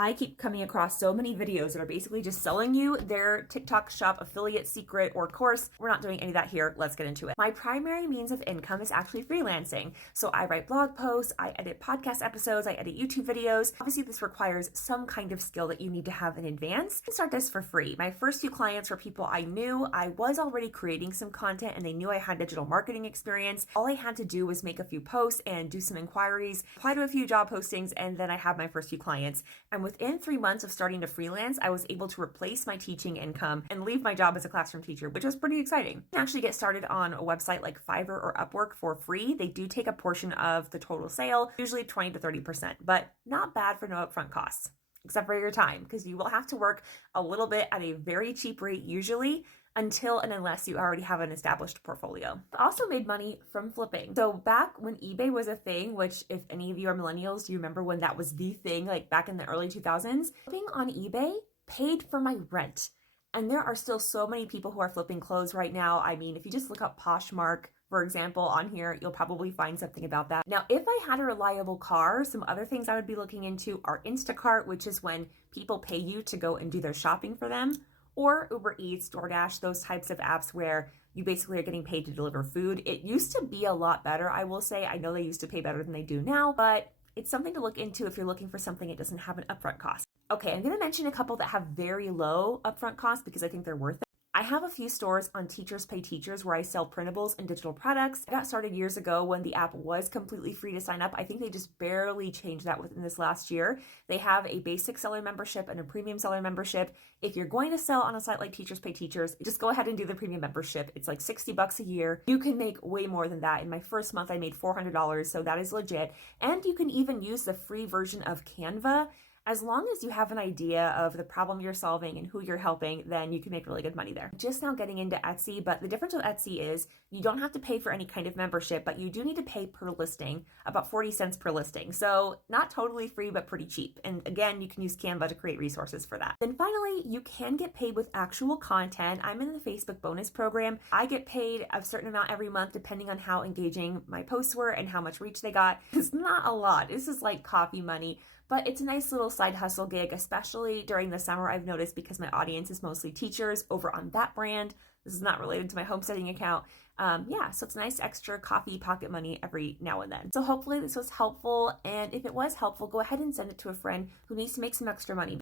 I keep coming across so many videos that are basically just selling you their TikTok shop affiliate secret or course. We're not doing any of that here. Let's get into it. My primary means of income is actually freelancing. So I write blog posts, I edit podcast episodes, I edit YouTube videos. Obviously, this requires some kind of skill that you need to have in advance. I start this for free. My first few clients were people I knew. I was already creating some content and they knew I had digital marketing experience. All I had to do was make a few posts and do some inquiries, apply to a few job postings, and then I had my first few clients. And within 3 months of starting to freelance, I was able to replace my teaching income and leave my job as a classroom teacher, which was pretty exciting. You can actually get started on a website like Fiverr or Upwork for free. They do take a portion of the total sale, usually 20 to 30%, but not bad for no upfront costs, except for your time, because you will have to work a little bit at a very cheap rate usually, until and unless you already have an established portfolio. I also made money from flipping. So back when eBay was a thing, which if any of you are millennials, do you remember when that was the thing, like back in the early 2000s? Flipping on eBay paid for my rent. And there are still so many people who are flipping clothes right now. I mean, if you just look up Poshmark, for example, on here, you'll probably find something about that. Now, if I had a reliable car, some other things I would be looking into are Instacart, which is when people pay you to go and do their shopping for them, or Uber Eats, DoorDash, those types of apps where you basically are getting paid to deliver food. It used to be a lot better, I will say. I know they used to pay better than they do now, but it's something to look into if you're looking for something that doesn't have an upfront cost. Okay, I'm gonna mention a couple that have very low upfront costs because I think they're worth it. I have a few stores on Teachers Pay Teachers where I sell printables and digital products. I got started years ago when the app was completely free to sign up. I think they just barely changed that within this last year. They have a basic seller membership and a premium seller membership. If you're going to sell on a site like Teachers Pay Teachers, just go ahead and do the premium membership. It's like $60 a year. You can make way more than that. In my first month, I made $400, so that is legit. And you can even use the free version of Canva. As long as you have an idea of the problem you're solving and who you're helping, then you can make really good money there. Just now getting into Etsy, but the difference with Etsy is you don't have to pay for any kind of membership, but you do need to pay per listing, about 40 cents per listing. So not totally free, but pretty cheap. And again, you can use Canva to create resources for that. Then finally, you can get paid with actual content. I'm in the Facebook bonus program. I get paid a certain amount every month, depending on how engaging my posts were and how much reach they got. It's not a lot. This is like coffee money. But it's a nice little side hustle gig, especially during the summer, I've noticed, because my audience is mostly teachers over on that brand. This is not related to my homesteading account. So it's nice extra coffee pocket money every now and then. So hopefully this was helpful. And if it was helpful, go ahead and send it to a friend who needs to make some extra money.